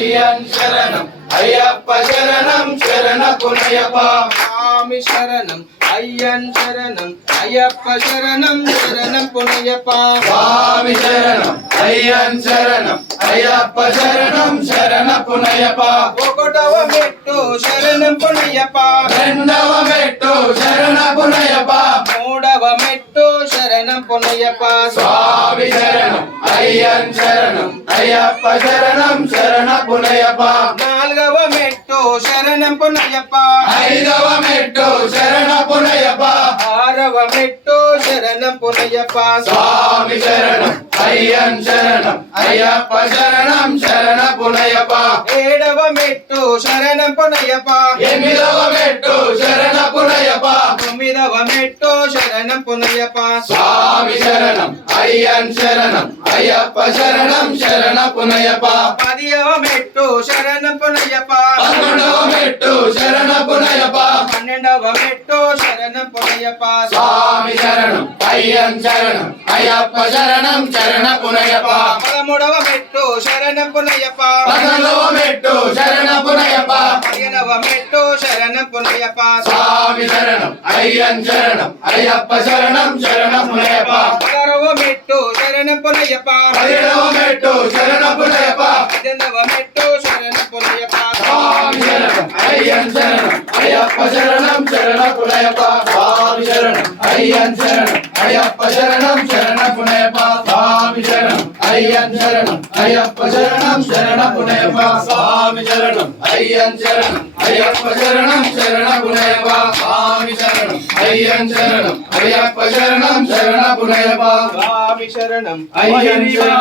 అయ్యన్ శరణం అయ్యప్ప శరణం శరణ పునయపా స్వామి శరణం అయ్యన్ శరణం అయ్యప్ప శరణం శరణం పునయపా స్వామి శరణం అయ్యన్ శరణం అయ్యప్ప శరణం శరణ పునయపా ఒకటవ మెట్టు శరణం పునయపా రెండవ మెట్టు శరణ పునయపా మూడవ మెట్టు శరణం పునయపా స్వామి శరణం అయ్యన్ శరణం అయ్యప్ప శరణం శరణ పునయపా నాలుగవ మెట్టు శరణం పునయపా ఐదవ మెట్టు శరణ పునయపా ఆరవ మెట్టు శరణం పునయపా స్వామి శరణం అయ్యన్ శరణం అయ్యప్ప శరణం శరణ పునయపా ఏడవ మెట్టు శరణం పునయపా ఎనిమిదవ మెట్టు శరణ పునయపా తొమ్మిదవ మెట్టు శరణం పునయపా స్వామి శరణం అయ్యన్ శరణం అయ్యప్ప శరణం శరణ పునయపా పదియవ మెట్టు శరణం పునయపా పదకొండవ మెట్టు శరణ పునయపా పన్నెండవ మెట్టు శరణం పునయపా స్వామి శరణం అయ్యన్ శరణం అయ్యప్ప శరణం శరణ పునయపా పదమూడవ మెట్టు శరణం పునయపా పదకొండవ మెట్టు శరణ పునయపా పదిహేనవ మెట్టు శరణం పునయపా స్వామి శరణం అయ్యన్ శరణం అయ్యప్ప శరణం శరణ పునయపా పదహారవ మెట్టు శరణం పునయపా పదిహేడవ మెట్టు శరణ పునయపా 18వ మెట్టు శరణం పునయపా స్వామి శరణం అయ్యన్ శరణం అయ్యప్ప శరణం శరణ పునయపా స్వామి శరణం అయ్యన్ శరణం అయ్యప్ప శరణం శరణ పునయపా స్వామి శరణం అయ్యన్ శరణం అయ్యప్ప శరణం శరణ పునయపా స్వామి శరణం అయ్యన్ శరణం అయ్యప్ప శరణం శరణ పునయపా స్వామి శరణం అయ్యన్ శరణం అయ్యప్ప శరణం శరణ పునయపా స్వామి శరణం అయ్యన్ శరణం